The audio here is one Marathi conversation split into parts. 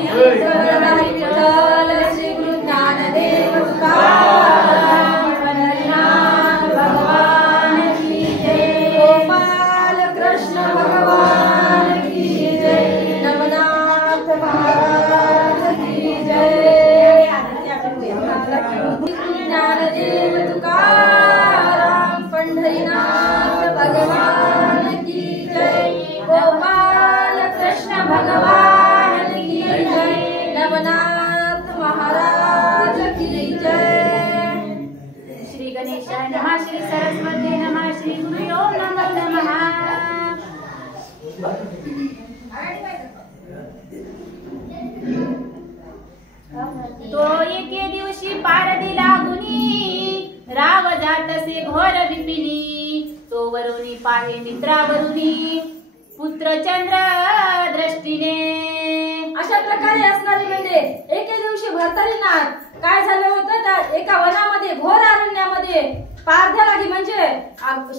विठ्ठल श्री गुरु ज्ञानदेव तुकाराम पंढरीनाथ भगवान की जय गोपाल कृष्ण भगवान की जय नवनाथ महाराज की जय ज्ञानदेव तुकाराम पंढरीनाथ भगवान की जय गोपाल कृष्ण भगवान की जय नवनाथ महाराज की जय। श्री गणेशाय नमः, श्री सरस्वती नमः, श्री गुरुभ्यो नमो नमः। तो एके दिवशी पारदी लागुनी राव जातसे घोर विपिनी तो वरुणी पाहे निद्रावरुनी पुत्र चंद्र दृष्टीने। अशा प्रकारे असणारी म्हणजे एके दिवशी भरतरीनाथ काय झालं होतं त्या एका वनामध्ये घोर अरण्यामध्ये पारध्यालागी म्हणजे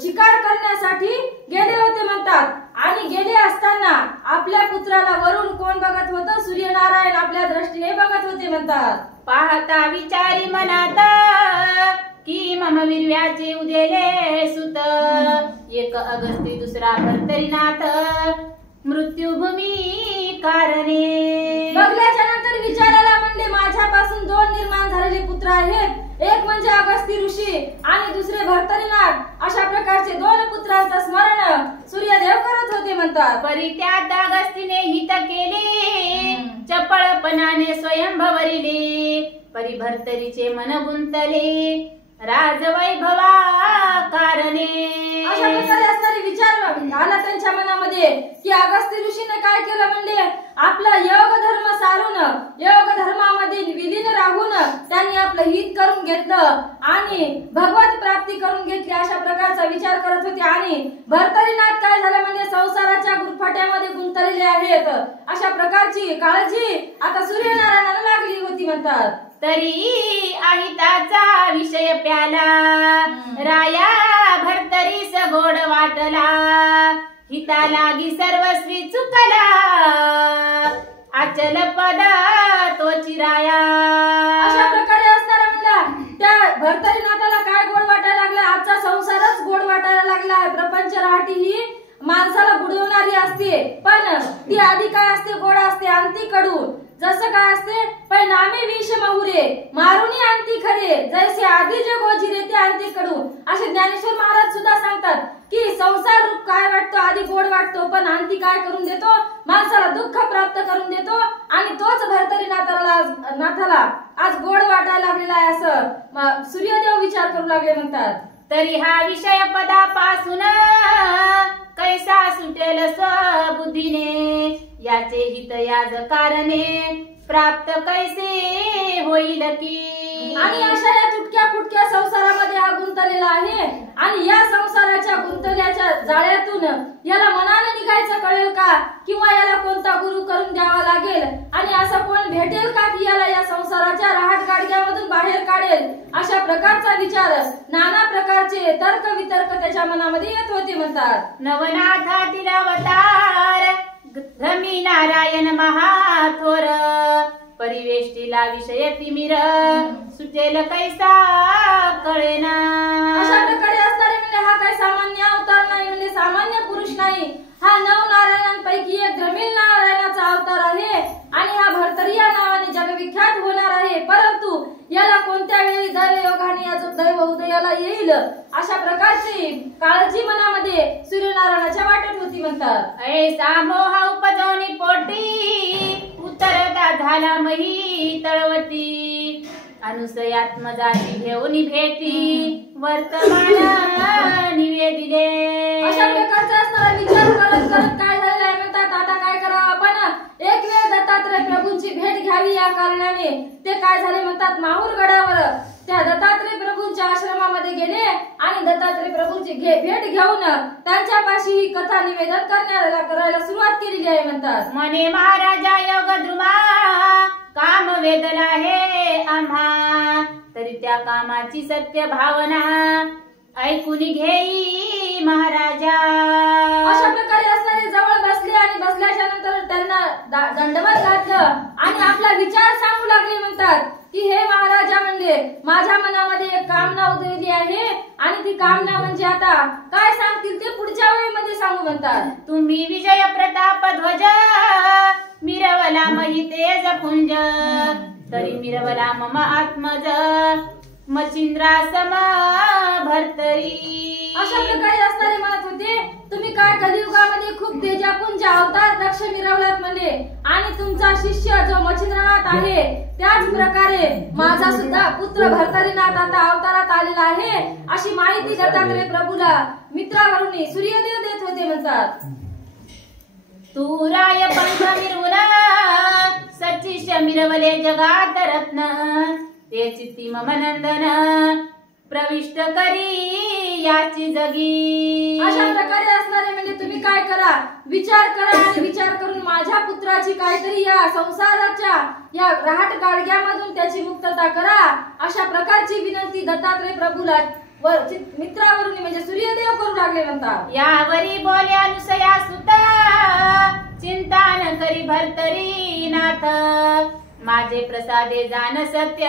शिकार करण्यासाठी गेले होते म्हणतात। आणि गेले असताना आपल्या पुत्राला वरून कोण बघत होतं? सूर्यनारायण आपल्या दृष्टीने बघत होते म्हणतात। पाहता विचारी मनात की मम वीर्याचे उदेले सुत एक अगस्ती दुसरा भरतरीनाथ मृत्यूभूमी कारणे। बघल्याच्या नंतर विचाराला म्हणले माझ्यापासून दोन निर्माण झालेले पुत्र आहेत, एक म्हणजे अगस्ती ऋषी आणि दुसरे भरतरीनाथ। अशा प्रकारचे दोन पुत्रांचं स्मरण सूर्यदेव करत होते म्हणतात। परी त्यात अगस्तीने हित केले चपळपणाने स्वयंभवरिले परी भरतरीचे मन गुंतले राजवैभवा कारणे। अशा प्रकारे असणारे विचार आला त्यांच्या मनामध्ये की अगस्ती ऋषीने काय केलं म्हणले आपला योग धर्म सारून योग धर्मामध्ये विलीन राहून त्यांनी आपलं हित करून घेतलं आणि भगवत प्राप्ती करून घेतली। अशा प्रकारचा विचार करत होते आणि भरतरीनाथ काय झालं म्हणजे संसाराच्या गुरफाट्यामध्ये गुंतलेले आहेत। अशा प्रकारची काळजी आता सूर्यनारायणाला लागली होती म्हणतात। तरी अहिताचा विषय प्याला राया भरतरीस गोड वाटला हिता लागी सर्वस्वी चुकला अचल पद तोची राया। अशा प्रकारे असणारा म्हणला त्या भरतरीनाथाला काय गोड वाटायला लागला? आजचा संसारच गोड वाटायला लागला। प्रपंच राहटी ही माणसाला बुडवणारी असते पण ती आधी काय असते? गोड असते, अंती कडू। जसं काय असते? परिणामी विष महुरे मारुनी अंती खरे जैसे आधी जे गोजिरे ते अंती कडू। असे ज्ञानेश्वर महाराज सुद्धा सांगतात की संसार रूप काय वाटतो? आधी गोड वाटतो पण अंती काय करून देतो? माणसाला दुःख प्राप्त करून देतो। आणि तोच भरतरीनाथाला आज गोड वाटायला लागलेला आहे असं सूर्यदेव विचार करू लागले म्हणतात। तरी हा विषय पदापासून कैसा सुटेल स्वबुद्धीने याचे हित याज कारणे प्राप्त कैसे होईल की। आणि अशा या तुटक्या फुटक्या संसारामध्ये हा गुंतलेला आहे आणि या संसाराच्या गुंतल्याच्या जाळ्यातून याला मनाने निघायचं कळेल का? किंवा याला कोणता गुरु करून द्यावा लागेल आणि असं कोण भेटेल का की याला या संसाराच्या राहट गाडग्यामधून बाहेर काढेल? अशा प्रकारचा विचार नाना प्रकारचे तर्क वितर्क त्याच्या मनामध्ये येत होते म्हणतात। नवनाथातील अवतार भ्रमी नारायण महाथोर परिवेष्टीला विषय तिमिर सुटेल कैसा कळेना। अशा प्रकारे असणारे म्हणजे हा काही सामान्य अवतार नाही, म्हणजे सामान्य पुरुष नाही। हा नवनारायणांपैकी एक भ्रमील नारायणाचा अवतार आहे आणि हा भरतरी या नावाने जगविख्यात होणार आहे। परंतु याला कोणत्या वेळी दैवयोगाने याचं दैव उदयाला येईल अशा प्रकारची काळजी मनामध्ये सूर्यनारायणाच्या वाटत होती म्हणतात। ऐसा मोह उपजवणी पोटी उतरता झाला मही तळवती अनुसयात्मजाची घेऊन भेटी वर्तमान निवेदिले। अशा प्रकारचा असणारा विचार करत करत काय झालेला आहे म्हणतात आता काय करावं आपण? एक वेळ दत्तात्रय प्रभूंची भेट घ्यावी या कारणाने ते काय झाले म्हणतात माहूर गडावर त्या दत्तात्रय प्रभूंच्या आश्रमामध्ये गेले आणि दत्तात्रय प्रभूंची भेट घेऊन त्यांच्यापाशी ही कथा निवेदन करायला सुरुवात केलेली आहे म्हणतात। मने महाराजा योग द्रुमा काम वेदला हे आम्हा तरी त्या कामाची सत्य भावना ऐकून घेई महाराजा। अशा प्रकारे असणारे जवळ बसले आणि बसल्याच्या नंतर त्यांना दंडवत घातलं आणि आणि आपला विचार सांगू लागले म्हणतात की हे महाराजा म्हणले माझ्या मनामध्ये एक कामना उतरली आहे आणि ती कामना म्हणजे आता काय सांगतील ते पुढच्या वेळेमध्ये सांगू म्हणतात. तुम्ही विजय प्रताप ध्वज मिरवला मही तेज पुंज तरी मिरवला मम आत्मज मचिंद्रासम भरतरी. अशा प्रकारे असणारे म्हणत होते तुम्ही काय कलियुगामध्ये खूप तेजपुंज अवतार दक्ष मिरवलात म्हणले आणि तुमचा शिष्य जो मच्छिंद्रनाथ आहे त्याच प्रकारे माझा सुद्धा पुत्र भर्तरीनाथ आता अवतारात आलेला आहे अशी माहिती दत्तात्रय प्रभूला मित्रावरून सूर्यदेव देत होते म्हणतात. तू राय पंथ मिरवला सचिश मिरवले जगात रत्न ते चित्ती मम नंदन प्रविष्ट करी याची जगी. अशा प्रकारे असणारे म्हणजे तुम्ही काय करा विचार करा आणि विचार करून माझ्या पुत्राची काहीतरी या संसाराच्या या राहट गाडग्यामधून त्याची मुक्तता करा अशा प्रकारची विनंती दत्तात्रय प्रभूला मित्रावरून म्हणजे सूर्यदेव करू लागले म्हणतात. यावरी बोल्या नुसया सुता चिंता न करी भरतरी नाथ माझे प्रसादे जाण सत्य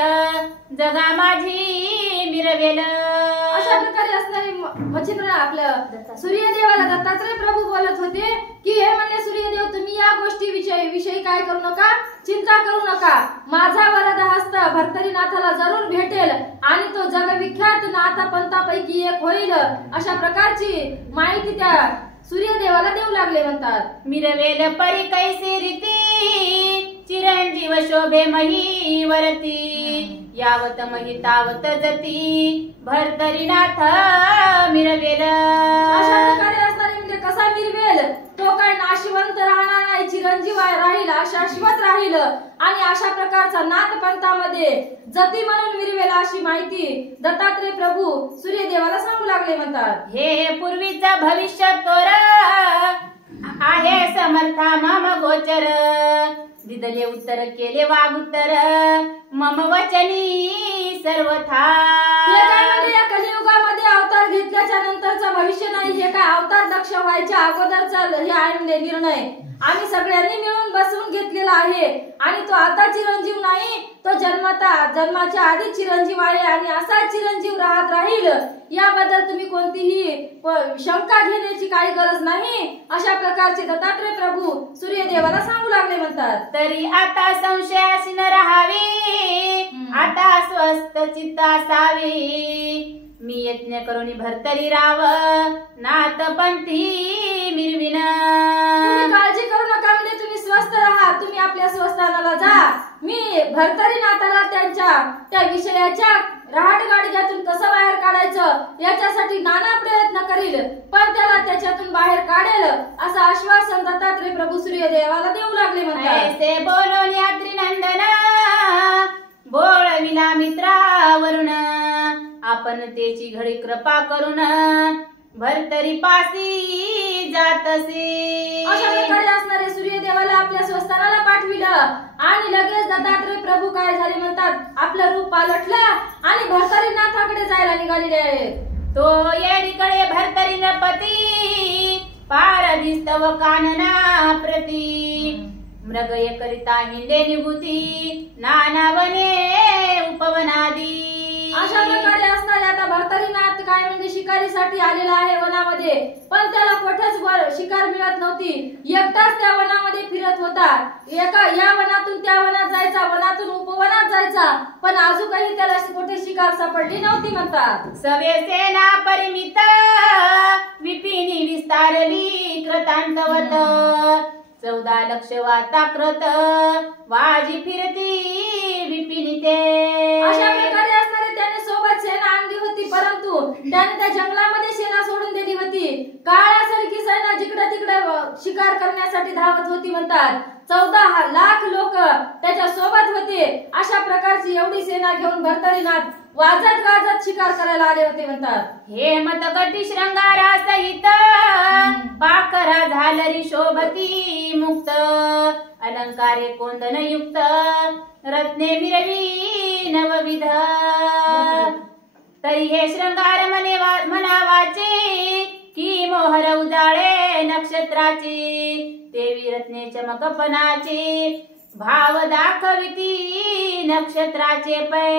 जगा माझी मिरवेल. अशा प्रकारे असणारे मच्छिंद्र आपलं सूर्यदेवाला दत्तात्रय प्रभू बोलत होते की हे म्हणले सूर्यदेव तुम्ही या गोष्टी विषयी काय करू नका चिंता करू नका माझा वरद हस्त भर्तरीनाथाला जरूर भेटेल आणि तो जगविख्यात नाथ पंथापैकी एक होईल अशा प्रकारची माहिती त्या सूर्यदेवाला देऊ लागले म्हणतात. मिरवेल परी कैसे रीती चिरंजीव शोभे मही वरती यावत मही तावत जती भर्तरीनाथ मिरवेल. अशा प्रकारे असणारे म्हणजे कसा मिरवेल तो काय नाशवंत राहणार नाही चिरंजीव राहील शाश्वत राहील आणि अशा प्रकारचा नाथ पंथामध्ये जती म्हणून मिरवेल अशी माहिती दत्तात्रय प्रभू सूर्यदेवाला सांगू लागले म्हणतात. हे पूर्वीचा भविष्य तोर आहे समर्था मम गोचर दिदले उत्तर केले वाग उत्तर मम वचनी सर्वथा. हे काय म्हणजे या कलियुगामध्ये अवतार घेतल्याच्या नंतरचं भविष्य नाही हे काय अवतार दक्ष व्हायच्या अगोदरचा हे आहे निर्णय आम्ही सगळ्यांनी मिळून बसवून घेतलेला आहे आणि तो आता चिरंजीव नाही तो जन्माच्या आधी चिरंजीव आहे आणि असा चिरंजीव राहत राहील याबद्दल तुम्ही कोणतीही शंका घेण्याची काही गरज नाही अशा प्रकारचे दत्तात्रय प्रभू सूर्यदेवाला सांगू लागले म्हणतात. तरी आता संशयासी न राहावे आता स्वस्थ चित्त असावे मी यज्ञ करून भर्तरी राव नाथ पंथी मिरविन. तुम्ही काळजी करू नका म्हणजे तुम्ही स्वस्थ राहा तुम्ही आपल्या स्वस्थानाला जा मी भर्तरीनाथाला त्या विषयाच्या राहट गाडग्यातून कसं बाहेर काढायचं याच्यासाठी नाना प्रयत्न करील पण त्याला त्याच्यातून बाहेर काढेल असं आश्वासन दत्तात्रय प्रभू सूर्यदेवाला देऊ लागले म्हणतात. ऐसे बोलून यात्री नंदन बोळविला मित्रावरून आपण त्याची घडी कृपा करून भर्तरी पासी जातसे. अशा प्रकारे असणारे सूर्यदेवाला आपल्या स्वस्थानाला पाठविलं आणि लगेच दत्तात्रय प्रभू काय झाले म्हणतात आपलं रूप पालटलं आणि भर्तरीनाथाकडे जायला निघालेले आहेत. तो येडीकडे भर्तरी पती पारदिस्तव कानना प्रती मृग एकरिता हिंडे निभूती नाना वने उपवनादी. अशा प्रकारे असणारे आता भर्तरीनाथ काय म्हणजे शिकारीसाठी आलेला आहे वनामध्ये पण त्याला कुठेच शिकार मिळत नव्हती एकटाच त्या वनामध्ये फिरत होता या वनातून त्या वनात जायचा वनातून उपवनात जायचा पण अजूनही त्याला कुठे शिकार सापडली नव्हती म्हणतात. सवे सेना परिमित विपिनी विस्तारली कृतांतवत 14 लक्ष वाताकृत वाजी फिरती विपिनी ते. अशा प्रकारे असणारे त्याने सोबत सेना आणली होती परंतु त्याने त्या जंगलामध्ये सेना सोडून दिली होती काळासारखी सेना जिकडे तिकडे शिकार करण्यासाठी धावत होती म्हणतात. 14 लाख लोक त्याच्या सोबत होते अशा प्रकारची एवढी सेना घेऊन भर्तरीनाथ वाजत गाजत शिकार करायला आले होते म्हणतात. हे मतकटी श्रंगारा सहित पाखरा झालरी शोभती मुक्त अलंकारे कोंदन युक्त रत्ने मिरवी नवविध. तरी हे श्रंगार मनावाचे की मोहर उजाळे नक्षत्राचे तेवी रत्ने चमकपणाचे भाव दाखविती नक्षत्राचे पै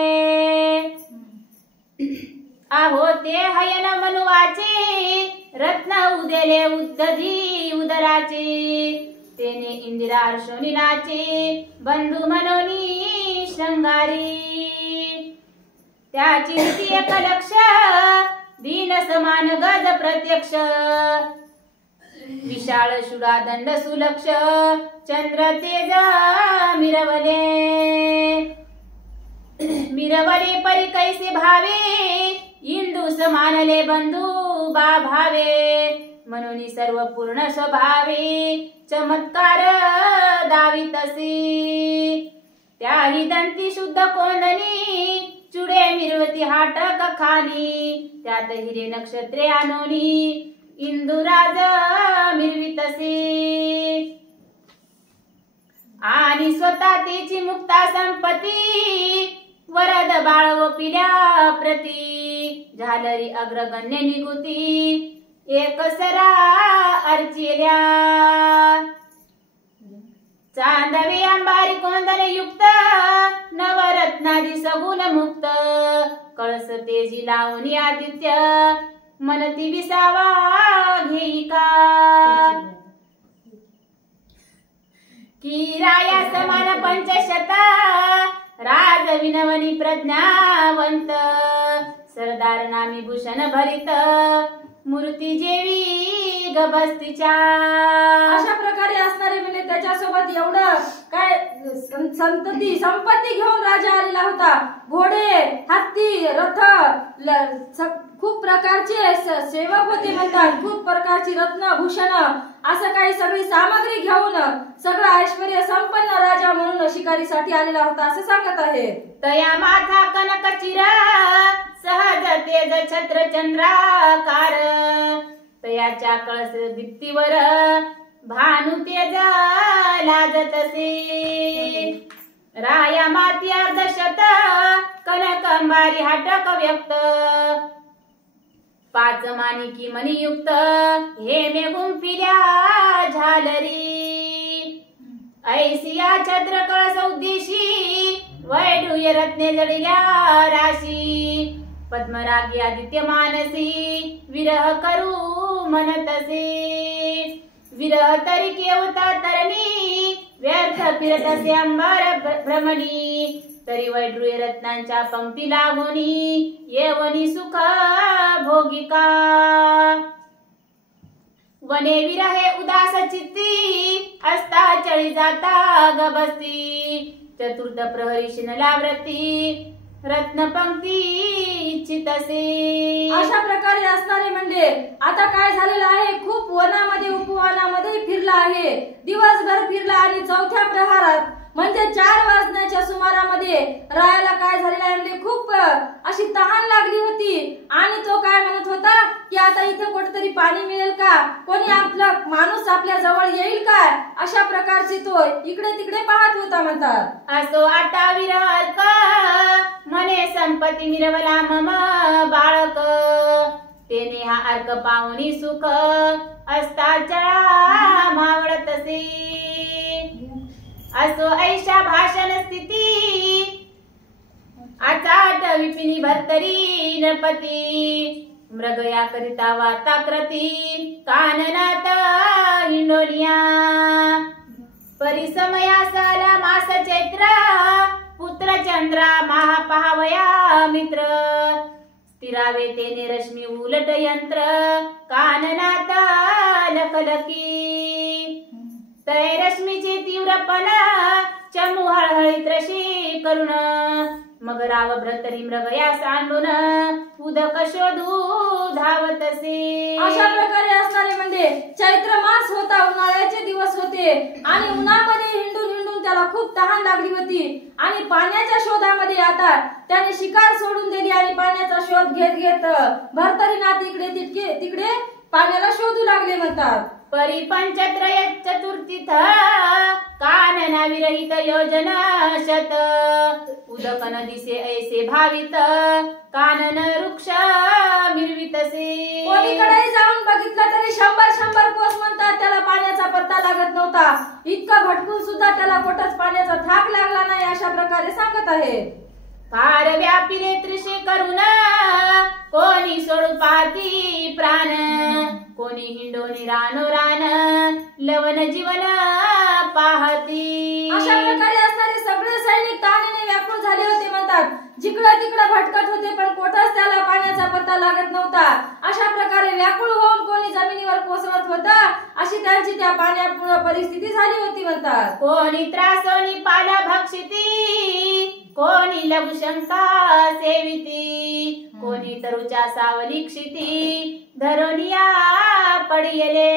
आहो ते हयन मनुवाचे रत्न उदेले उद्धधी उदराचे तेने इंदिरा हर्षोनी नाचे बंधू मनोनी शृंगारी त्याची नीती एक लक्ष दीन समान गज प्रत्यक्ष विशाळ शुडा दंड सुलक्ष चंद्र तेज मिरवले मिरवले परी कैसे भावे इंदू समानले बंधू बा भावे म्हणून सर्व पूर्ण स्वभावे चमत्कार दावितसे त्याही दंती शुद्ध कोंदणी चुडे मिरवती हाटक खाली त्यात हिरे नक्षत्रे आणोनी इंदुराज मिरवितसे आणि स्वतः तिची मुक्ता संपत्ती वरद बाळव पिल्या प्रती झालरी अग्रगण्य निगुती एक सरा अर्चिल्या चांदवे अंबारी कोंदने युक्त नवरत्नादी सगुण मुक्त कळस तेजी लावणी आदित्य मनती विसावा घेईका की राया समान पंचशता राज विनवनी प्रज्ञावंत सरदार नामी भूषण भरित मूर्ती जेवी गबस्तीच्या अशा प्रकारे असणारे म्हणजे त्याच्यासोबत एवढं काय संपत्ती घेऊन राजा आलेला होता. घोडे, हत्ती, रथ, खूप प्रकारचे सेवक होते म्हणतात, खूप प्रकारची रत्न भूषण असं काही सगळी सामग्री घेऊन सगळं ऐश्वर्य संपन्न राजा म्हणून शिकारीसाठी आलेला होता असं सांगत आहे. तया माथा कनक चिरा सहज तेज छत्र चंद्राकार तयाच्या कळस दीप्तीवर भानु तेज लाजतसे राया माती अर्धशत कनक अंबारी हाटक व्यक्त पाच मानिकी मणियुक्त हेमे गुंफिल्या झालरी ऐसिया छत्र कळस उद्देशी वैडूय रत्ने जडिल्या राशी पद्मरागी आदित्य मानसी विरह करू म्हणतसे विरह तरी केवता तरणी व्यर्थ फिरत असे अंबर भ्रमणी तरी वैडूय रत्नांच्या पंक्ती लागोनी येवनी सुख भोगिका वने विरहे उदास चित्ती असता चळी जाता गबस्ती चतुर्थ प्रहरी शिनला व्रती रत्न पंक्ती इच्छितसे. अशा प्रकारे असणारे म्हणजे आता काय झालेलं आहे, खूप वनामध्ये उपवनामध्ये फिरला आहे, दिवसभर फिरला आणि चौथ्या प्रहारात म्हणजे 4 वाजण्याच्या सुमारामध्ये रायाला काय झालेलं आहे म्हणजे खूप अशी तहान लागली होती आणि तो काय म्हणत होता की आता इथे कुठेतरी पाणी मिळेल का, कोणी आपला माणूस आपल्या जवळ येईल का, अशा प्रकारची तो इकडे तिकडे पाहत होता म्हणतात. असो आता विरह मने संपत्ती मिरवला मम बाळक तेने हा अर्क पाहुनी सुख असता चळा मावळतसे असो ऐशा भाषण स्थिती आचाट विपिनी भर्तरी नपती मृगया करिता वाताकृती काननात हिंडोलिया परिसमया साला मास चैत्र पुत्र चंद्रा महापावया मित्र स्थिरावे तेने रश्मी उलट यंत्र काननात लखलकी तय रश्मीचे तीव्रपणा चमू हळहळीत रशी करुण मग राव भ्रतरी मृगया सांडून उदक शोधू धावतसे. अशा प्रकारे असणारे म्हणजे चैत्र मास होता, उन्हाळ्याचे दिवस होते आणि उन्हामध्ये हिंडून हिंडून त्याला खूप तहान लागली होती आणि पाण्याच्या शोधामध्ये आता त्याने शिकार सोडून दिली आणि पाण्याचा शोध घेत घेत भर्तरीनाथ इकडे तिकडे पाण्याला शोधू लागले म्हणतात. परिपंचत्रय चतुर्थीथ कानना विरहित योजना शत उदकन दिसे ऐसे भावित कानन वृक्ष मिरवितसे. कोणीकडेही जाऊन बघितलं तरी 100 कोस म्हणतात त्याला पाण्याचा पत्ता लागत नव्हता. इतकं भटकून सुद्धा त्याला कुठंच पाण्याचा थाक लागला नाही अशा प्रकारे सांगत आहे. फार व्यापिले त्रिशी करून कोणी सोडू पाती प्राण कोणी हिंडोनी रानो रान लवन जीवन पाहती. अशा प्रकारे असणारे सगळे सैनिक तहानेने व्याकुळ झाले होते म्हणतात. जिकडे तिकडे भटकत होते पण कोठच त्याला पाण्याचा पत्ता लागत नव्हता. अशा प्रकारे व्याकुळ होऊन कोणी जमिनीवर कोसळत होता अशी त्यांची त्या पाण्यापुढे परिस्थिती झाली होती म्हणतात. कोणी त्रासोनी पाला भक्षिती कोणी लघुशंका सेविती कोणी तरुच्या सावली क्षिती धरोनिया पडियले.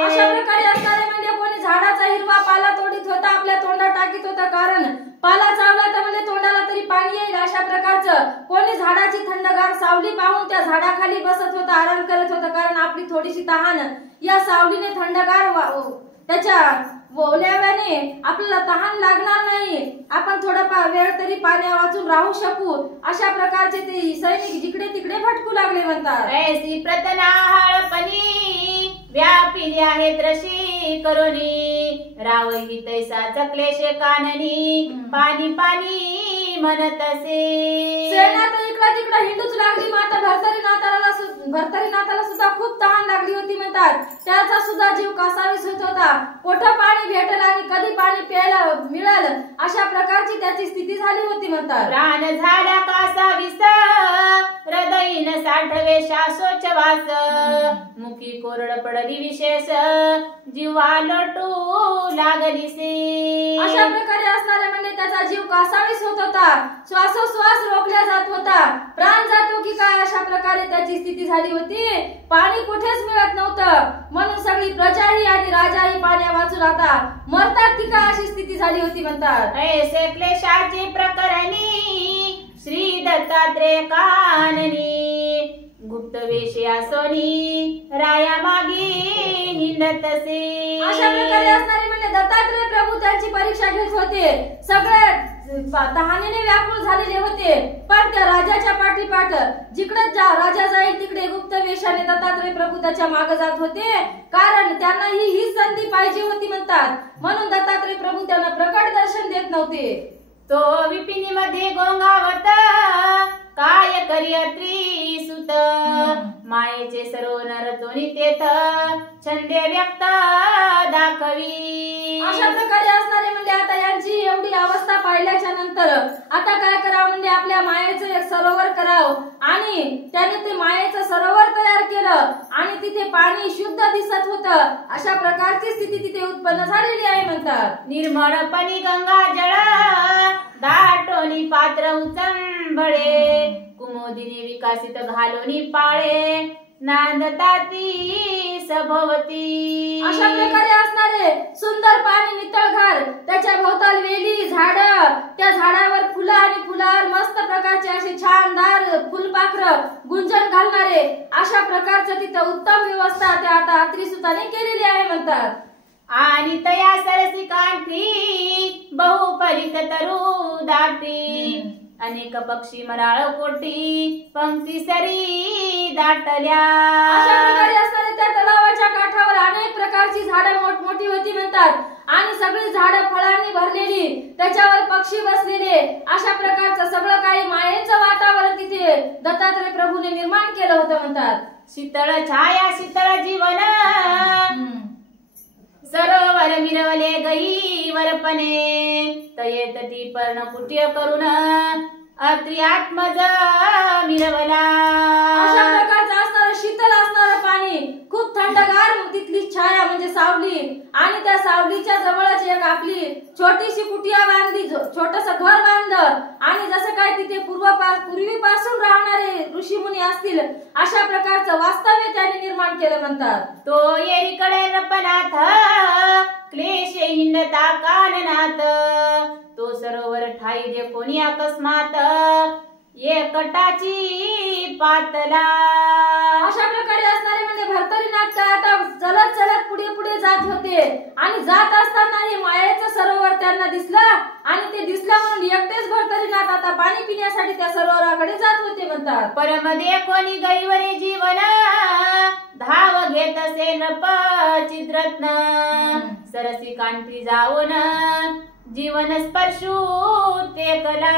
अशा प्रकारे असणारे म्हणजे कोणी झाडाचा हिरवा पाला तोडीत होता आपल्या तोंडात टाकीत होता कारण पाला चावला तर म्हणजे तोंडाला तरी पाणी येईल अशा प्रकारचं. कोणी झाडाची थंडगार सावली पाहून त्या झाडाखाली बसत होता आराम करत होता कारण आपली थोडीशी तहान या सावलीने थंडगार त्याच्या ओल्याव्याने आपल्याला तहान लागणार नाही. आपण थोडा वेळ तरी पाण्या वाचून राहू शकू अशा प्रकारचे ते सैनिक जिकडे तिकडे भटकू लागले म्हणतात. ऐसी प्रतना हळपणी व्यापिली आहेत रशी करोनी रावही तैसा चकलेशे काननी पाणी पाणी म्हणत असे. सेना तर इकडे तिकडे हिंडूच लागली. माता भर्तरीनाथाला सुद्धा खूप तहान लागली होती म्हणतात. त्याचा सुद्धा जीव कासावीस होत होता. कोठं पाणी भेटेल आणि कधी पाणी प्यायला मिळेल अशा प्रकारची त्याची स्थिती झाली होती म्हणतात. प्राण झाला कासावीस हृदयीन साठवे शासोच वास मुखी कोरड पडली विशेष जीवा लोटू लागलीसे. अशा प्रकारे असणारे म्हणजे त्याचा जीव कासावीस होत होता. श्वासोश्वास रोखला जात होता. प्राण जातो की काय अशा प्रकारे त्याची स्थिती झाली होती. पाणी कुठेच मिळत नव्हतं म्हणून सगळी प्रजाही आणि राजाही पाण्या वाचून आता मरतात की काय अशी स्थिती झाली होती म्हणतात. ऐसे क्लेशाची प्रकरणी श्री दत्तात्रेय काननी गुप्त वेशी असोनी राया मागे हिंडतसे. अशा प्रकारे असणारे म्हणजे दत्तात्रेय प्रभू त्यांची परीक्षा घेत होते. सगळे तहानेने व्याकुळ झालेले होते पण त्या राजाच्या पाठीपाठ जिकडे राजा जाईल तिकडे गुप्त वेशाने दत्तात्रेय प्रभू त्याच्या मागे जात होते कारण त्यांना ही संधी पाहिजे होती म्हणतात. म्हणून दत्तात्रेय प्रभू त्यांना प्रकट दर्शन देत नव्हते. तो विपिनी मध्ये गोंगावत काय करियत्री सुत मायेचे सर्व नरतोनी तेथ छंदे व्यक्त दाखवी. अशा प्रकारे असणारे म्हणजे आता यांची एवढी अवस्था पाहिल्याच्या नंतर आता काय करावं म्हणजे आपल्या मायेचं एक सरोवर करावं आणि त्याने ते मायेचं सरोवर तयार केलं आणि तिथे पाणी शुद्ध दिसत होतं. अशा प्रकारची स्थिती तिथे उत्पन्न झालेली आहे म्हणतात. निर्मळपणी गंगा जळ दाटोनी पात्र उचंबळे कुमोदिनी विकासित घालोनी पाळे नांदताती सभोवती. अशा प्रकारे असणारे सुंदर पाणी नितळघर त्याच्या भोवताल वेली झाड त्या झाडावर फुलं आणि फुलावर मस्त प्रकारचे असे छानदार फुलपाखर गुंजन घालणारे अशा प्रकारचं तिथं उत्तम व्यवस्था त्या आता अत्रिसुताने केलेली आहे म्हणतात. आणि तया सरसी कांठी बहुफलित तरु दाटी अनेक पक्षी मराळ कोटी पंक्ती सरी दाटल्या. अशा प्रकारे असणारे त्या तलावाच्या काठावर अनेक प्रकारची झाडं मोठमोठी होती म्हणतात आणि सगळी झाडं फळांनी भरलेली त्याच्यावर पक्षी बसलेले अशा प्रकारचं सगळं काही मायेचं वातावरण तिथे दत्तात्रेय प्रभूने निर्माण केलं होतं म्हणतात. शीतळ छाया शीतळ जीवन सरोवर मिरवले गई वरपणे तये तटी पर्णकुट्य करून अत्रि आत्मज मिरवला. अशा प्रकारचं असणारं शीतल असणारं पाणी खूप थंडगार तिथली छाया म्हणजे सावली आणि त्या सावलीच्या जवळच एक आपली छोटीशी कुटिया बांधली छोटस घर बांधलं आणि जसं काय तिथे पूर्वीपासून राहणारे ऋषीमुनी असतील अशा प्रकारचं वास्तव्य त्यांनी निर्माण केलं म्हणतात. तो येरीकडे रपनाथ क्लेश हिंडता काननाथ तो सरोवर ठाई दे कोणी अकस्मात एकटाची पातला. अशा प्रकारे असणारे म्हणजे भर्तरीनाथ आता चलत चलत पुढे पुढे जात होते आणि जात असताना हे मायेचं सरोवर त्यांना दिसलं आणि ते दिसलं म्हणून एकटेच भरतरीनाथ आता पाणी पिण्यासाठी त्या सरोवराकडे जात होते म्हणतात. परमध्ये कोणी गैवरे जीवन धाव घेत असे नप चित्रत्न सरसी कांठी जाऊन जीवन स्पर्शू ते कला.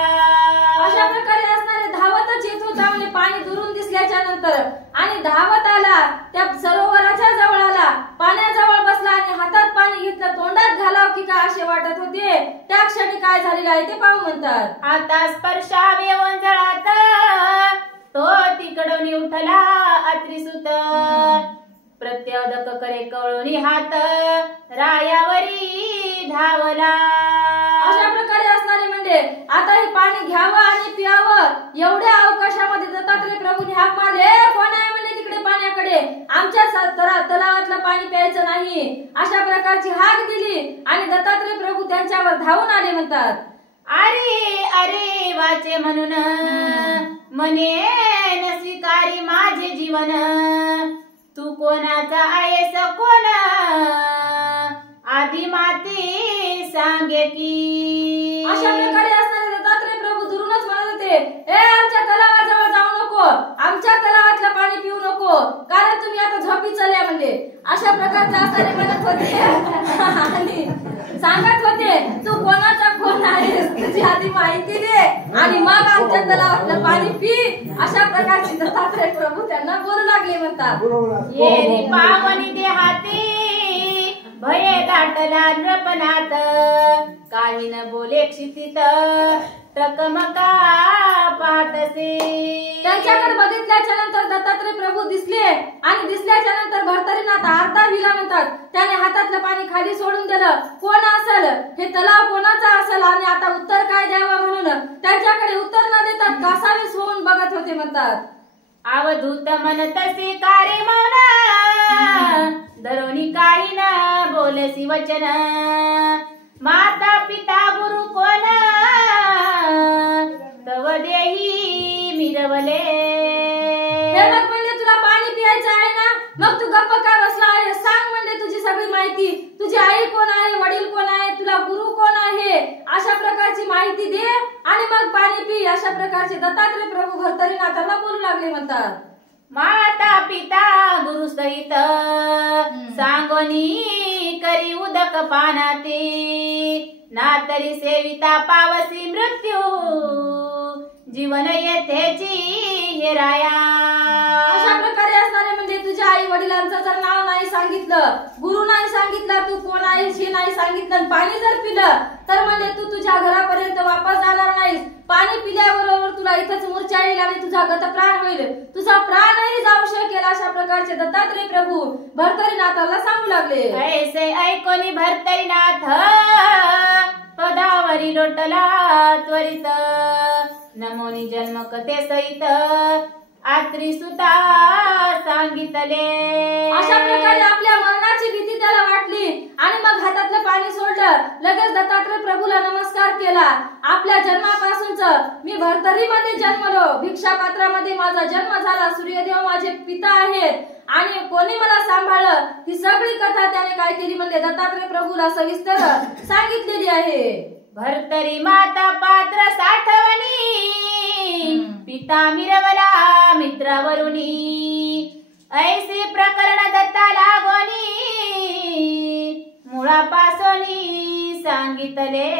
अशा प्रकारे असणारे धावतच येत होता म्हणजे पाणी दुरून दिसल्याच्या नंतर आणि धावत आला त्या सरोवराच्या जवळ आला पाण्याजवळ बसला आणि हातात पाणी घेतलं तोंडात घालाव की काय असे वाटत होते. त्या क्षणी काय झालेलं आहे ते पाहू म्हणतात. आता स्पर्शावे वंजळात तो तिकडून उठला अत्रिसुत प्रत्योदक करे कळूनी हात रायावरी धावला. अशा प्रकारे असणारे म्हणजे आता हे पाणी घ्यावं आणि प्यावं एवढ्या अवकाशामध्ये दत्तात्रय प्रभूंनी हाक मारले कोण आहे म्हणले तिकडे पाण्याकडे आमच्या तलावातलं पाणी प्यायचं नाही अशा प्रकारची हाक दिली आणि दत्तात्रय प्रभू त्यांच्यावर धावून आले म्हणतात. अरे अरे वाचे म्हणून मने न स्वीकारी माझे जीवन तू कोणाचा आहेस कोण आधी माती सांगे की. अशा प्रकारे असणारे दत्तात्रय प्रभू दुरूनच म्हणत होते ए आमच्या तलावाजवळ जाऊ नको आमच्या तलावातलं पाणी पिऊ नको कारण तुम्ही आता झोपी चल्या म्हणजे अशा प्रकारचे असणारे म्हणत होते आणि सांगत होते तू कोणाचा कोण आहेस तुझी आधी माहिती दे आणि मग आमच्या तलावातलं पाणी पी अशा प्रकारचे दत्तात्रय प्रभू त्यांना बोलू लागले म्हणतात. येरी पावनी देहाती भये दाटला नृपनाथ काविन बोले क्षितित टकमका पाहतसे. त्यांच्याकडे बघितल्याच्या नंतर दत्तात्रय प्रभू दिसले आणि दिसल्याच्या नंतर भरतरीनाथ अर्धा विला म्हणतात त्याने हातातलं पाणी खाली सोडून दिलं कोण असेल हे तलाव कोणाचा असेल आणि आता उत्तर काय द्यावं म्हणून त्यांच्याकडे उत्तर न देतात कासावीस होऊन बघत होते म्हणतात. अवधूत म्हणतसे कारे मौन धरोनी काळी न बोलसी वचन माता पिता गुरु कोण तव देही मिरवले. हे मग म्हणले तुला पाणी प्यायचं आहे ना मग तू गप्प का बसला आहे सांग म्हणले तुझी सगळी माहिती तुझी आई कोण आहे वडील कोण आहे तुला गुरु कोण आहे अशा प्रकारची माहिती दे आणि मग पाणी पी अशा प्रकारचे दत्तात्रय प्रभू भरतरीनाथांना बोलू लागले म्हणतात. माता पिता गुरु सहित सांगोनी करी उदक पानाते ना तरी सेविता पावसी मृत्यू जीवन येथेची हेराया. अशा प्रकारे असणारे म्हणजे तुझ्या आई वडिलांचं जर नाव नाही सांगितलं गुरु नाही सांगितलं तू कोण आहेस हे नाही सांगितलं पाणी जर पिलं तर म्हणजे तू तुझ्या घरापर्यंत वापस जाणार नाहीस पाणी पिल्याबरोबर तुला इथंच मूर्छा येईल आणि तुझा गतप्राण होईल तुझा प्राणही जाऊ शकेल अशा प्रकारचे दत्तात्रय प्रभू भरतरीनाथाला सांगू लागले. ऐसे ऐकोनी भरतरीनाथ पदावरी लोटला त्वरित नमोनी जन्म कथे सहित आत्रिसुता सांगितले. अशा प्रकारे आपल्या मरणाची भीती त्याला वाटली आणि मग हातातलं पाणी सोडलं लगेच दत्तात्रय प्रभूला नमस्कार केला. आपल्या जन्मापासूनच मी भरतरीमध्ये जन्मलो भिक्षा पात्रामध्ये माझा जन्म झाला सूर्यदेव माझे पिता आहेत आणि कोणी मला सांभाळलं ही सगळी कथा त्याने काय केली म्हणजे दत्तात्रय प्रभूला सविस्तर सांगितलेली आहे. भरतरी माता पात्र साठवणी पिता मिरवला मित्रावरुणी ऐसे प्रकरण दत्ता लागोनी मुळापासोनी सांगितले.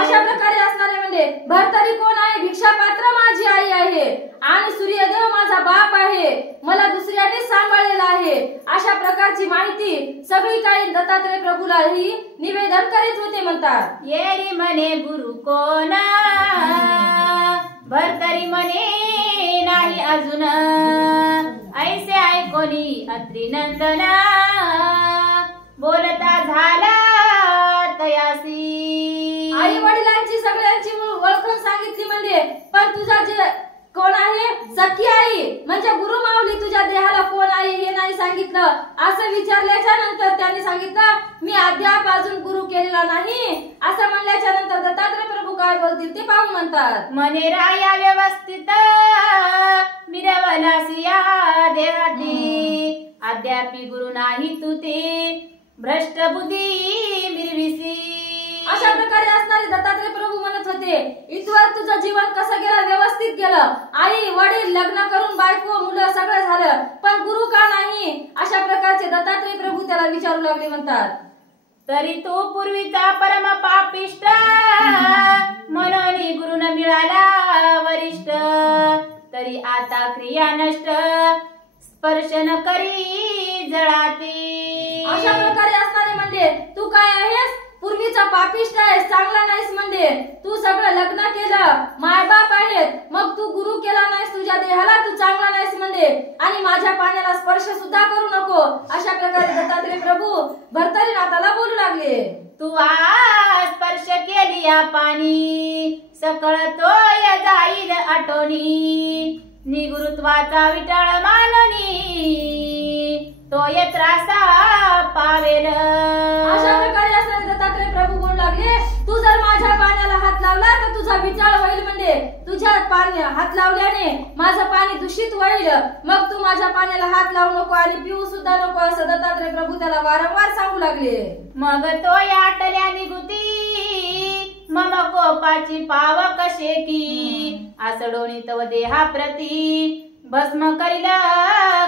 अशा प्रकारे असणारे म्हणजे भरतरी कोण आहे भिक्षा पात्र माझी आई आहे आणि सूर्यदेव माझा बाप आहे मला दुसऱ्याने सांभाळलेला आहे अशा प्रकारची माहिती सगळी काही दत्तात्रय प्रभूला ही निवेदन करीत होते म्हणतात. येरी म्हणे गुरु कोण भरतरी म्हणे नाही अजून ऐसे ऐकोनी अत्रिनंदन बोलता झाला तयासी. आई वडिलांची सगळ्यांची ओळखून सांगितली म्हणजे पण तुझा जे कोण आहे सखी आई म्हणजे गुरु माऊली तुझ्या देहाला कोण आहे हे नाही सांगितलं असं विचारल्याच्या नंतर त्याने सांगितलं मी अद्याप अजून गुरु केलेला नाही असं म्हणल्याच्या नंतर दत्तात्रय प्रभू काय बोलतील ते पाहू म्हणतात. मने राया व्यवस्थित मिरवला सिया देहाती अद्यापि गुरु नाही तू ते भ्रष्ट बुद्धी मिरविसी. अशा प्रकारे असणारे दत्तात्रय प्रभू म्हणत होते, इथवर तुझं जीवन कसं गेलं? व्यवस्थित गेलं. आई वडील लग्न करून बायको मुलं सगळं झालं, पण गुरु का नाही? अशा प्रकारचे दत्तात्रय प्रभू त्याला विचारू लागले. म्हणतात, तरी तो पूर्वीचा परम पापिष्ट म्हणून गुरु न मिळाला वरिष्ठ. तरी आता क्रिया नष्ट स्पर्श न करी जळाती. अशा प्रकारे असणारे म्हणजे तू काय आहेस? पूर्वीचा पापिष्ट आहेस, चांगला नाहीस. म्हणजे तू सगळं लग्न केलं, मायबाप आहेत, मग तू गुरु केला नाहीस तुझ्या देहाला, तू चांगला नाहीस. म्हणजे आणि माझ्या पाण्याला स्पर्श सुद्धा करू नको. अशा प्रकारे दत्तात्रय प्रभू भर्तरीनाथाला बोलू लागले. तू आज स्पर्श केली या पाणी सकळ तोय जाईल आटोनी. निगुरुत्वाचा विटाळ माननी तोय त्रासा पावेल. अशा प्रकारे असणारे दत्तात्रय प्रभू बोलू लागले, तू जर माझ्या पाण्याला हात लावला तर तुझा विचार होईल. म्हणजे तुझ्या पाणी हात लावल्याने माझं पाणी दूषित होईल. मग तू माझ्या पाण्याला हात लावू नको आणि पिऊ सुद्धा नको, असं दत्तात्रय प्रभू त्याला वारंवार सांगू लागले. मग तो याटल्या निगुती मम कोपाची पाव कसे की. आसडोनी तव देहा प्रती भस्म करील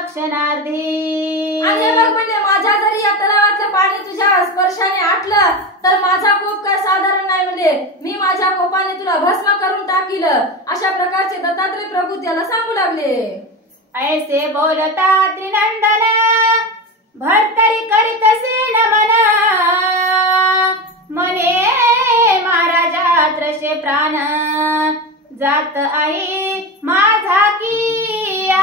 क्षणार्धी. आणि मग म्हणजे माझ्या जरी या तलावातलं पाणी तुझ्या स्पर्शाने आटलं तर माझा कोप काय साधारण नाही. म्हणजे मी माझ्या कोपाने तुला भस्म करून टाकील. अशा प्रकारचे दत्तात्रय प्रभू त्याला सांगू लागले. ऐसे बोलता त्रिनंदन भर्तरी करीतसे नमन. मने महाराजा त्रसे प्राण जात आई माझा किया.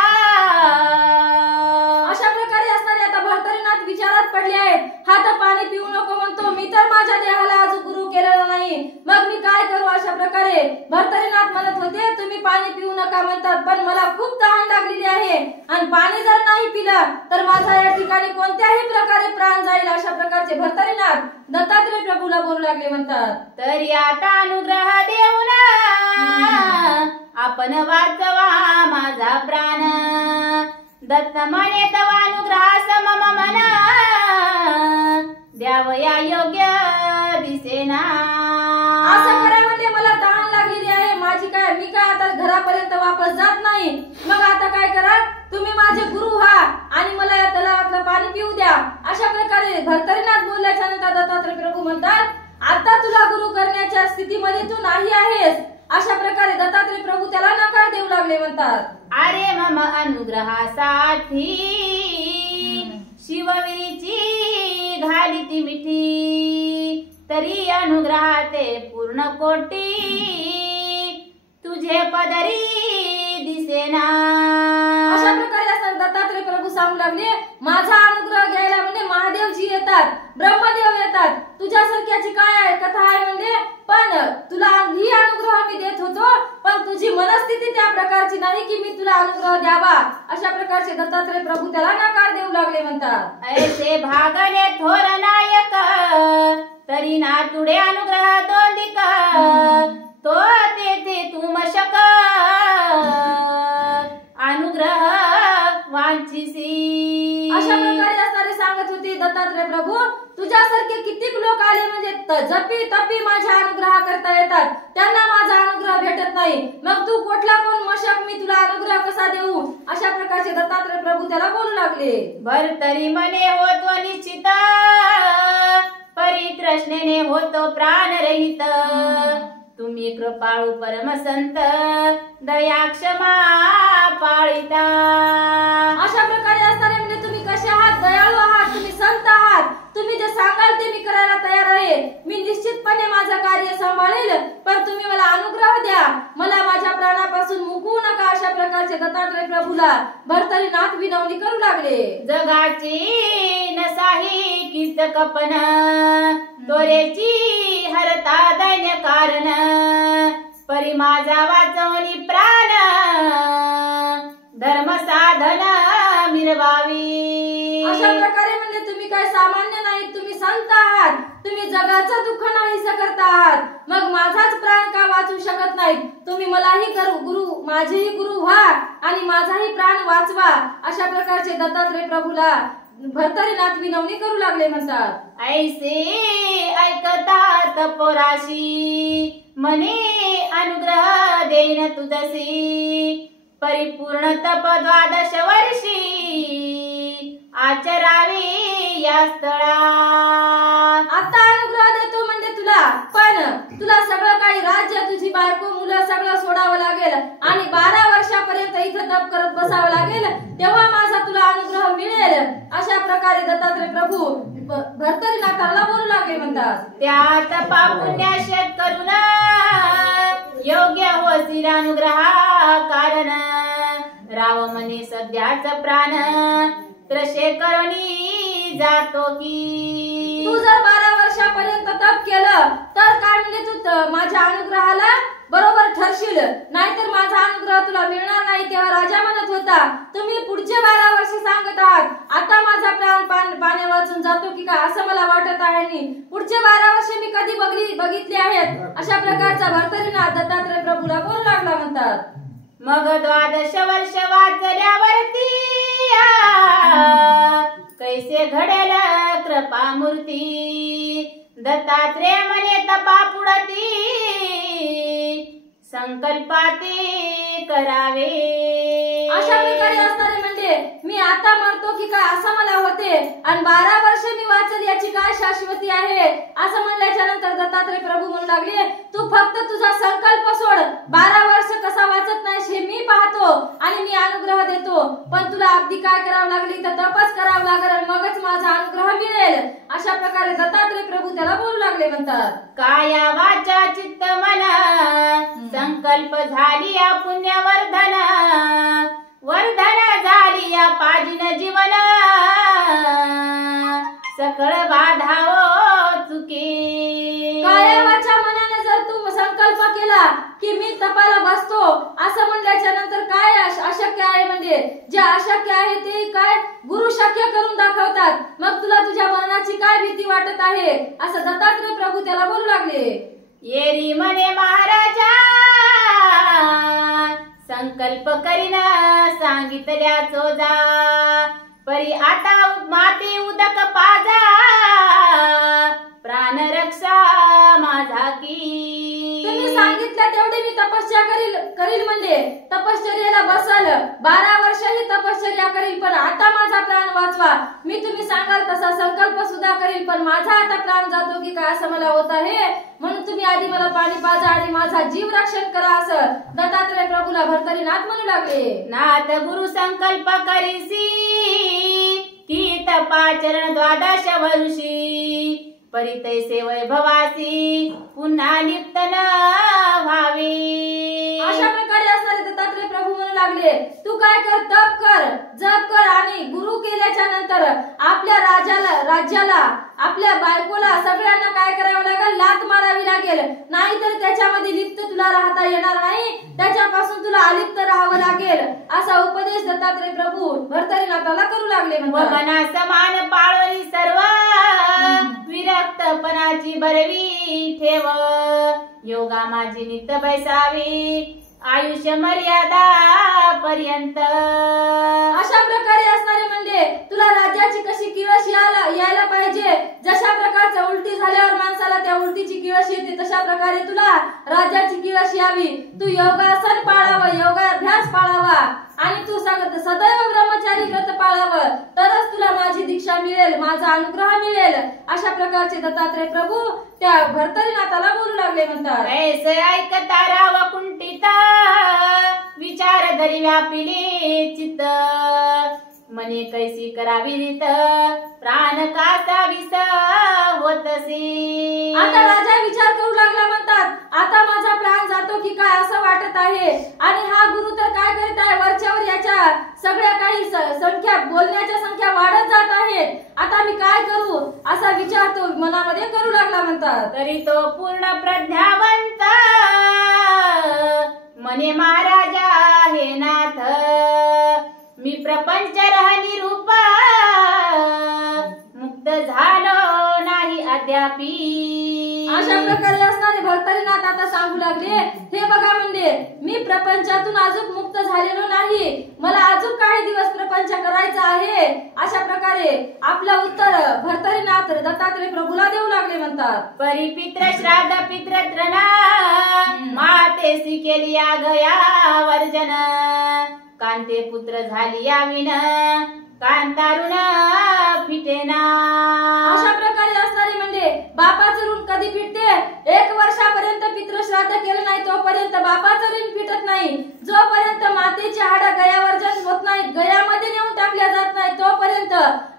अशा प्रकारे असणारे आता भर्तरीनाथ विचारात पडले आहेत. हा तर पाणी पिऊ नको म्हणतो, मी तर माझ्या देहाला अजून गुरु केलेला नाही, मग मी काय करू? अशा प्रकारे भर्तरीनाथ म्हणत होते, तुम्ही पाणी पिऊ नका म्हणतात, पण मला खूप तहान लागलेली आहे आणि पाणी जर नाही पिलं तर माझा या ठिकाणी कोणत्याही प्रकारे प्राण जाईल. अशा प्रकारचे भर्तरीनाथ दत्तात्रय प्रभूला बोलू लागले. म्हणतात, तरी आता अनुग्रह देऊन आपण वाचवा माझा प्राण. दत्त म्हणे तवा अनुग्रहास मम मना द्यावया योग्य दिसेना. असं करा म्हणजे मला तहान लागलेली आहे, माझी काय मी काय आता घरापर्यंत वापस जात नाही. मग आता काय करा, तुम्ही माझे गुरु व्हा आणि मला या तलावातलं पाणी पिऊ द्या. अशा प्रकारे भर्तरीनाथ बोलल्याच्या नंतर दत्तात्रय प्रभू म्हणतात, आता तुला गुरु करण्याच्या स्थितीमध्ये तू नाही आहेस. अशा प्रकारे दत्तात्रय प्रभू त्याला नकार देऊ लागले. म्हणतात, अरे मम अनुग्रहासाठी शिववीची घाली ती मिठी. तरी अनुग्रहाते पूर्ण कोटी तुझे पदरी दिसेना. अशा प्रकारे असताना दत्तात्रय प्रभू सांगू लागले, माझा अनुग्रह घ्यायला म्हणजे महादेवजी येतात, ब्रह्मदेव येतात, तुझ्यासारख्याची काय आहे कथा आहे. म्हणजे पण तुला ही अनुग्रह मी देत होतो, पण तुझी मनस्थिती त्या प्रकारची नाही की मी तुला अनुग्रह द्यावा. अशा प्रकारचे दत्तात्रय प्रभू त्याला नकार देऊ लागले. म्हणतात, ऐसे भागले थोर नायक तरी ना तुडे अनुग्रह दोंदिक. तो तेथे तू मशक अनुग्रह वांछिसी. अशा प्रकारे असणारे सांगत होते दत्तात्रय प्रभू, तुझ्यासारखे कितीक लोक आले म्हणजे जपी तपी माझ्या अनुग्रह करता येतात, त्यांना माझा अनुग्रह भेटत नाही. मग तू कुठला कोण मशक, मी तुला अनुग्रह कसा देऊ? अशा प्रकारचे दत्तात्रय प्रभू त्याला बोलू लागले. भर्तरी मने होतो निश्चित परित्रष्णेने होतो प्राणरहित. तुम्ही कृपाळू परमसंत दया क्षमा पाळिता. अशा प्रकारे असणारे म्हणजे तुम्ही कसे आहात? दयाळू आहात, तुम्ही संत आहात, तुम्ही जे सांगाल ते मी करायला तयार आहे. मी निश्चितपणे माझं कार्य सांभाळेल, पण तुम्ही मला अनुग्रह द्या, मला माझ्या प्राणापासून मुकवू नका. अशा प्रकारचे दत्तात्रय प्रभूला भर्तरीनाथ विनवणी करू लागले. जगाची नसाही कीच कपन तोरेची हरता दैन्य कारण. परी माझा वाचवणी प्राण धर्म साधन मिरवावी. अशा प्रकारे म्हणजे तुम्ही काय सामान्य नाही, तुम्ही संत आहात, तुम्ही जगाचं दुःख नाहीसं करता आहात, मग माझाच प्राण का वाचू वाचू शकत नाहीत. तुम्ही मलाही गुरु माझेही गुरु व्हा आणि माझाही प्राण वाचवा. अशा प्रकारचे दत्तात्रय प्रभूला भर्तरीनाथ विनवणी करू लागले म्हणतात. ऐसे ऐकता तपोराशी मने अनुग्रह देईन तुझसी. परिपूर्ण तप 12 वर्षी आचरावे या स्थळा. आता अनुग्रह देतो म्हणजे तुला, पण तुला सगळं काही राज्य, तुझी बायको, मुलं सगळं सोडावं लागेल आणि 12 वर्षापर्यंत इथं तप करत बसावं लागेल, तेव्हा माझा तुला अनुग्रह मिळेल. अशा प्रकारे दत्तात्रय प्रभू भर्तरीनाथाला बोलू लागले म्हणतात. त्या तपा पुण्याशेत करून योग्य होसील अनुग्रहा कारण. राव म्हणे सध्याच प्राण त्रशे करणी जातो की. तू जर 12 वर्षापर्यंत तप केलं तर काय म्हणजे तू माझ्या अनुग्रहाला बरोबर ठरशील, नाहीतर माझा अनुग्रह तुला मिळणार नाही. तेव्हा राजा म्हणत होता, तुम्ही पुढचे 12 वर्ष सांगत आहात, आता माझा प्राण पाण्या वाचून जातो की काय असं मला वाटत आहे. पुढचे 12 वर्ष मी कधी बघितले आहेत. अशा प्रकारचा भर्तरीनाथ दत्तात्रय प्रभूला बोलू लागला म्हणतात. मग 12 वर्ष वाचल्यावरती कैसे घडेल कृपा मूर्ती. दत्तात्रय म्हणे तपा पुढती संकल्पाते करावे. अशा प्रकारे असणारे म्हणजे मी आता म्हणतो की काय असं मला होते आणि 12 वर्ष मी वाचेल याची काय शाश्वती आहे. असं म्हणल्याच्या नंतर दत्तात्रय प्रभू म्हणू लागले, तू फक्त तुझा संकल्प सोड. 12 वर्ष कसा वाचत नाहीस हे मी पाहतो आणि मी अनुग्रह देतो, पण तुला अगदी काय करावं लागली तर तपच करावं लागेल आणि मगच माझा अनुग्रह मिळेल. अशा प्रकारे दत्तात्रय प्रभू त्याला बोलू लागले म्हणतात. काया वाचा चित्त मन संकल्प झाली या पुण्यवर्धन. वर्धन झाली या पाजिन जीवन सकळ बाधाओ चुके. काया वाचा मनाने जर तू संकल्प केला की मी तपाला बसतो असं म्हणल्याच्या नंतर काय अशक्य आहे, म्हणजे जे अशक्य आहे ते काय गुरु शक्य करून दाखवतात. मग तुला तुझ्या मरणाची काय भीती वाटत आहे असं दत्तात्रय प्रभू त्याला बोलू लागले. येरी म्हणे महाराजा संकल्प करीन सांगितल्या चोजा. परी आता माती उदक पाजा प्राण रक्षा माझा की. तुम्ही सांगितलं तेवढी मी तपस्या करील म्हणजे तपश्चर्याला बसल. 12 वर्ष ही तपश्चर्या करील, पण आता माझा प्राण वाचवा. मी तुम्ही सांगाल तसा संकल्प सुद्धा करील, पण माझा आता प्राण जातो की काय असं मला होत आहे. म्हणून तुम्ही आधी मला पाणी पाजा आणि माझा जीव रक्षण करा असं दत्तात्रय प्रभूला भर्तरीनाथ म्हणू लागले. नाथ गुरु संकल्प करीसी की तपाचरण 12 वर्षी. परितैसे वैभवासी पुन्हा लिप्त न व्हावे. अशा प्रकारे असणारे दत्तात्रय प्रभू म्हणू लागले, तू काय कर, तप कर, जप कर आणि गुरु केल्याच्या नंतर आपल्या राज्याला आपल्या बायकोला सगळ्यांना काय करावं लागेल, लात मारावी लागेल. नाहीतर त्याच्यामध्ये लिप्त तुला राहता येणार नाही, त्याच्यापासून तुला अलिप्त राहावं लागेल. असा उपदेश दत्तात्रय प्रभू भर्तरीनाथाला करू लागले. मना समान पाळली सर्व विरक्तपणाची बरवी ठेव. योगा माझी नित्य बैसावी आयुष्य मर्यादा पर्यंत. अशा प्रकारे असणारे म्हणजे तुला राज्याची कशी किळस यायला पाहिजे. जशा प्रकारचं उलटी झाल्यावर माणसाला त्या उलटीची किळस येते, तशा प्रकारे तुला राज्याची किळस यावी. तू योगासन पाळावं, योगाभ्यास पाळावा आणि तू सदैव ब्रह्मचारी व्रत पाळावं, तरच तुला माझी दीक्षा मिळेल, माझा अनुग्रह मिळेल. अशा प्रकारचे दत्तात्रय प्रभू त्या भर्तरीनाथाला बोलू लागले म्हणतात. ऐसे ऐकता राव कुंठित विचार धरी व्यापिले चित्त. मने कैसी करावी रीत प्राण कासा विस होतसे. आता राजा विचार करू लागला म्हणतात, आता माझा प्राण जातो की काय असं वाटत आहे. आणि हा गुरु तर काय करीत आहे, वरच्यावर याच्या सगळ्या काही संख्या बोलण्याच्या संख्या वाढत जात आहेत. आता मी काय करू असा विचार तो मनामध्ये करू लागला म्हणतात. तरी तो पूर्ण प्रज्ञावंत मने महाराजा हे नाथ. मी प्रपंच रहनी रूप मुक्त झालो नाही अद्यापी. अशा प्रकारे असणारे भर्तरीनाथ आता आता सांगू लागले, हे बघा म्हणले, मी प्रपंचातून अजून मुक्त झालेलो नाही, मला अजून काही दिवस प्रपंच करायचा आहे. अशा प्रकारे आपलं उत्तर भर्तरीनाथ दत्तात्रय प्रभूला देऊ लागले म्हणतात. परी पित्र श्राद्ध पित्र तृणा मातेसी केली गया वर्जन, कांते पुत्र झाली याविन कांतारुण फिटेना. अशा प्रकारे असणारे म्हणजे बापाचं ऋण कधी फिटते? 1 वर्षापर्यंत पितृश्राद्ध केलं नाही तोपर्यंत बापाचं ऋण फिटत नाही. जोपर्यंत मातेची हाड गयावर्जन होत नाही, गयामध्ये नेऊन टाकल्या जात नाही तोपर्यंत,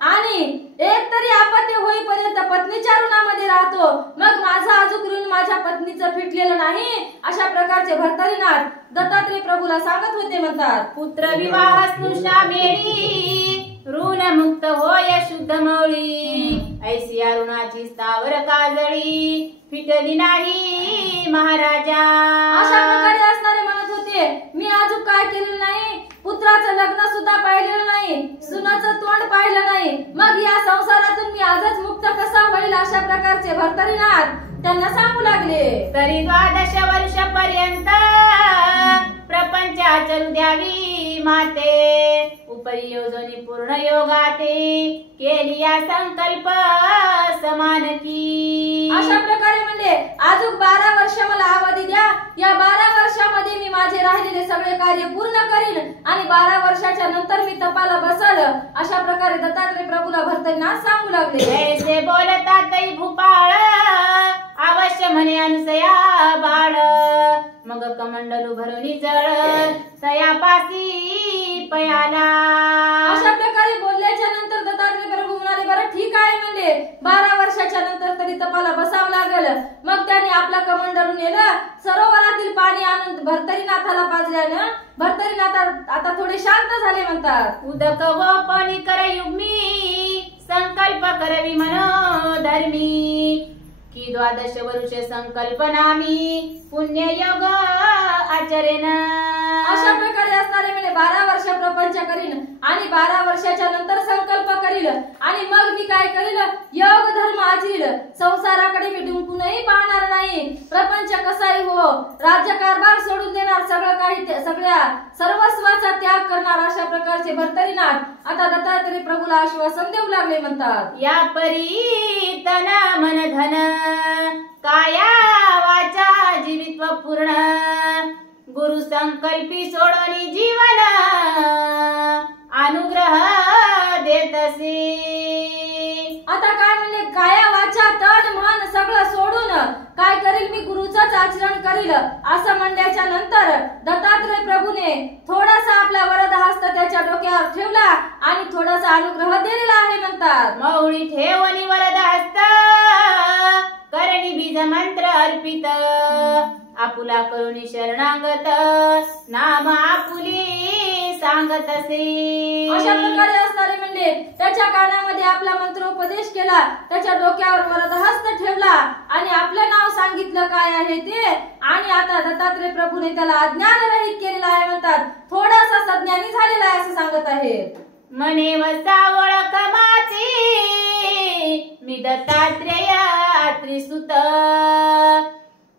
आणि एक तरी आपत्ती होईपर्यंत पत्नीच्या ऋणामध्ये राहतो. मग माझं अजून ऋण माझ्या पत्नीचं फिटलेलं नाही. अशा प्रकारचे भर्तरीनाथ दत्तात्रय प्रभूला सांगत होते म्हणतात. पुत्र विवाह स्नुषा मेळी ऋण मुक्त होय शुद्ध मौळी, ऐसी या ऋणाची स्थावर काजळी फिटली नाही महाराजा. अशा प्रकारे असणारे म्हणत होते, मी अजून काय केलेलं नाही, पुत्राचं लग्न सुद्धा पाहिलेलं नाही, सुनाचं तोंड पाहिलं नाही, मग या संसारातून मी आजच मुक्त कसा होईल? अशा प्रकारचे भर्तरीनाथ त्यांना सांगू लागले. तरी 12 वर्षापर्यंत प्रपंच चलू द्यावी माते, उपरी योजनी पूर्ण योगाते केली या संकल्प समान की. अशा प्रकारे म्हणजे अजून 12 वर्ष मला अवधी द्या, या 12 वर्षामध्ये मी माझे राहिलेले सगळे कार्य पूर्ण करीन आणि 12 वर्षाच्या नंतर मी तपाला बसल. अशा प्रकारे दत्तात्रय प्रभूला भर्तरीनाथ सांगू लागले. ऐसे बोलतात भूपाळ अवश्य म्हणे अनुसया बाळ, मग कमंडलू भरून जळ तयापासी पयाला. अशा प्रकारे बोलल्याच्या नंतर दत्तात्रय प्रभू म्हणाले, बरं ठीक आहे म्हणले, 12 वर्षाच्या नंतर तरी तपाला बसावं लागल. मग त्यांनी आपला कमंडलू नेलं, सरोवरातील पाणी आणून भर्तरीनाथाला पाजल्यानं भर्तरीनाथ आता थोडे शांत झाले म्हणतात. उदक व पाणी कर युग्मी संकल्प करवी मनोधर्मी, की 12 वर्ष संकल्पनामी पुण्य योग आचरेन. अशा प्रकारे असणारे म्हणजे 12 वर्ष प्रपंच करीन आणि 12 वर्षाच्या नंतर संकल्प करील आणि मग मी काय करील? योग धर्म आचरील. संसाराकडे मी डुंकूनही पाहणार नाही. प्रपंच कसाही हो, राज्यकारभार सोडून देणार, सगळं काही सगळ्या सर्वस्वाचा त्याग करणार. अशा प्रकारचे भर्तरीनाथ आता दत्तात्रय प्रभूला आश्वासन देऊ लागले म्हणतात. या परी तन मन धन काया वाचा जीवित्व पूर्ण, गुरु संकल्पी सोडोनी जीवन अनुग्रह देतसे. आता काय म्हणले? काया वाचा तन मन सगळं सोडून काय करील? मी गुरुचंच आचरण करील. असं म्हणल्याच्या नंतर दत्तात्रय प्रभूने थोडासा आपला वरद हस्त त्याच्या डोक्यावर ठेवला आणि थोडासा अनुग्रह दिलेला आहे म्हणतात. मौळी ठेवणी वरद हस्त करणी बीज मंत्र अर्पित, आपुला करुणी शरणागत नाम आपुली सांगत असे. अशा प्रकारे असणारे म्हणजे त्याच्या कानामध्ये आपला मंत्रोपदेश केला, त्याच्या डोक्यावर वरद हस्त ठेवला आणि आपलं नाव सांगितलं काय आहे ते, आणि आता दत्तात्रय प्रभूने त्याला अज्ञान रहित केलेला आहे म्हणतात. थोडासा सज्ञानी झालेला आहे असं सांगत आहे. मने वसा ओळख माझी मी दत्तात्रेय त्रिसुत,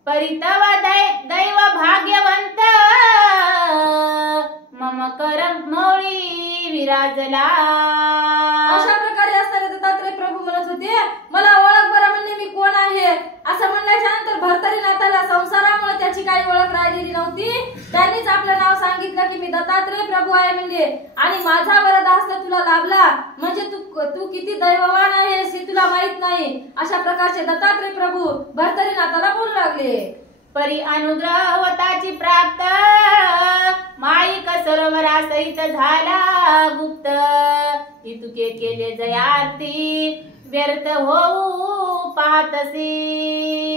परितव दैव भाग्यवंत मम करम मौळी विराजला. अशा प्रकारे असणारे दत्तात्रय प्रभू म्हणत होते, मला ओळख बरं म्हणले मी कोण आहे. असं म्हणल्याच्या नंतर भर्तरीनाथाला संसारामुळे त्याची काही ओळख राहिलेली नव्हती. त्यांनीच आपलं नाव सांगितलं की मी दत्तात्रय प्रभू आहे म्हणले, आणि माझा वरद हस्त तुला लाभला म्हणजे तू किती दैववान आहेस हे तुला माहित नाही. अशा प्रकारचे दत्तात्रय प्रभू भर्तरीनाथाला बोलू लागले. परी अनुग्रहवताची प्राप्त माईक सरोवरा सहित झाला गुप्त, इतुके केले जयार्ती व्यर्थ होऊ पाहतसे.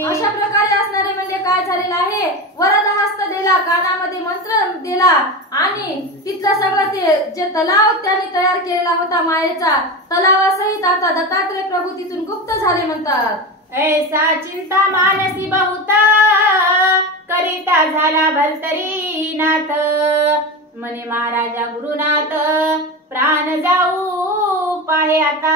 अशा प्रकारे असणारे म्हणजे काय झालेलं आहे? वरद हस्त दिला, कानामध्ये मंत्र दिला आणि तिथलं सगळं ते जे तलाव त्यांनी तयार केलेला होता मायेचा, तलावासहित आता दत्तात्रय प्रभू तिथून गुप्त झाले म्हणतात. ऐसा चिंता मानसी बहुत करिता झाला भर्तरीनाथ, मने महाराजा गुरुनाथ प्राण जाऊ पाहे आता.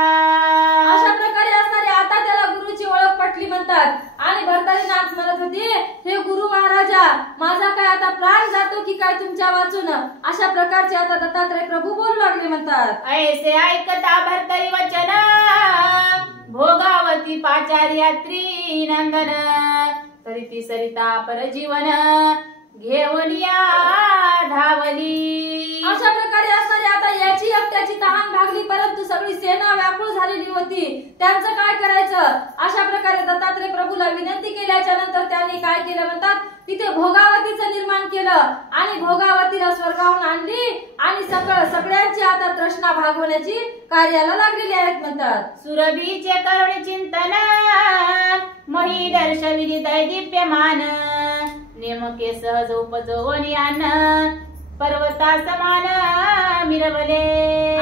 अशा प्रकारे असणारे आता त्याला गुरुची ओळख पटली म्हणतात आणि भर्तरीनाथ म्हणत होते, हे गुरु महाराजा, माझा काय आता प्राण जातो की काय तुमच्या वाचून? अशा प्रकारचे आता दत्तात्रय प्रभू बोलू लागले म्हणतात. ऐसे ऐकता भर्तरी वचन भोगावती पाचार्यात्री नंदन तरी सरिता परजीवन घेवलिया धावली. अशा प्रकारे असणारी आता याची एकट्याची तहान भागली, परंतु सगळी सेना व्याकुळ झालेली होती. त्यांचं काय करायचं? अशा प्रकारे दत्तात्रय प्रभूला विनंती केल्याच्या नंतर त्यांनी काय केलं म्हणतात, तिथे भोगावतीचं निर्माण केलं आणि भोगावतीला स्वर्गाहून आणली आणि सगळ्यांची आता तृष्णा भागवण्याची कार्याला लागलेली आहेत म्हणतात. सुरभीचे करुण चिंतन मही दर्शविली दैदिप्यमान नेमके सहज उपजवनी अन्न पर्वता समान मिरवले.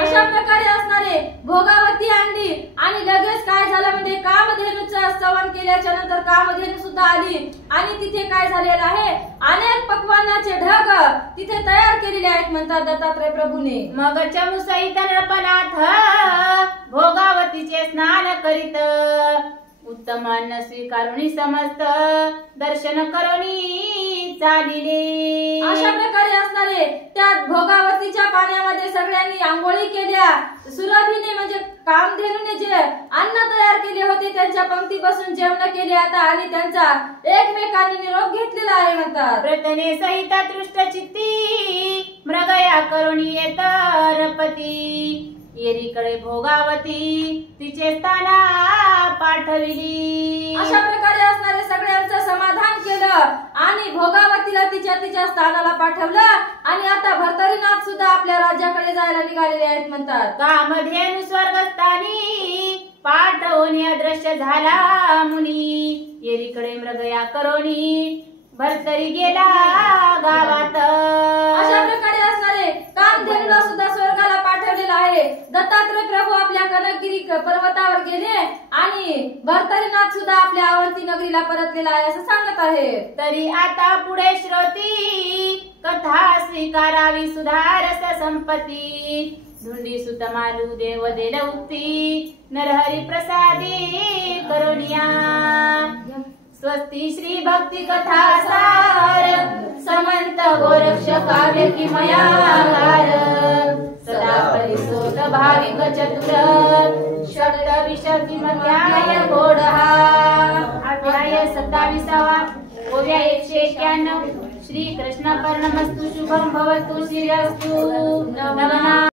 अशा प्रकारे असणारे भोगावती आणली आणि लगेच काय झालं म्हणजे कामधेनूचं स्तवन केल्याच्या नंतर कामधेनू सुद्धा आली आणि तिथे काय झालेलं आहे, अनेक पक्वानाचे ढग तिथे तयार केलेले आहेत म्हणतात दत्तात्रय प्रभूने. मग चमुसहित नरपनाथ भोगावतीचे स्नान करीत उत्तम अन्न स्वीकारुनी समस्त दर्शन करुनी चालिले. अशा प्रकारे असणारे त्या भोगावतीच्या पाण्यामध्ये सगळ्यांनी आंघोळी केल्या. सुरभीने म्हणजे कामधेनूने जे अन्न तयार केले होते त्यांच्या पंक्तीपासून जेवण केले आता आणि त्यांचा एकमेकांनी निरोप घेतलेला आहे म्हणतात. प्रतने सहित दृष्ट चित्ती मृगया करुणी येत रपती येरीकडे भोगावती तिचे स्थाना पाठविली. अशा प्रकारे असणारे सगळ्यांचं समाधान केलं आणि भोगावतीला तिच्या स्थानाला पाठवलं आणि आता भर्तरीनाथ सुद्धा आपल्या राज्याकडे जायला निघालेले आहेत म्हणतात. कामधेनु स्वर्गस्थानी पाठवून अदृश्य झाला मुनी येरीकडे मृगया करोनी भर्तरी गेला गावात. अशा प्रकारे असणारे कामधेनूला सुद्धा स्वर्गाला पाठवलेलं आहे. दत्तात्रय प्रभू आपल्या कनकगिरी पर्वतावर गेले आणि भर्तरीनाथ सुद्धा आपल्या अवंती नगरीला परतलेला आहे असं सांगत आहे. तरी आता पुढे श्रोती कथा स्वीकारावी सुधारस संपत्ती धुंडी सुत मालू देव देल उक्ती नरहरी प्रसादी करुणिया. स्वस्ती श्री भक्ती कथा सार समंत गोरक्ष काव्य किमया सदा परिसोत भाविक चतुर शब्द विशक्तिमध्याय गोडहा. अध्याय 27 ओव्या 191. श्री कृष्ण पर्णमस्तु शुभम भवतु श्रीरस्तु नमः.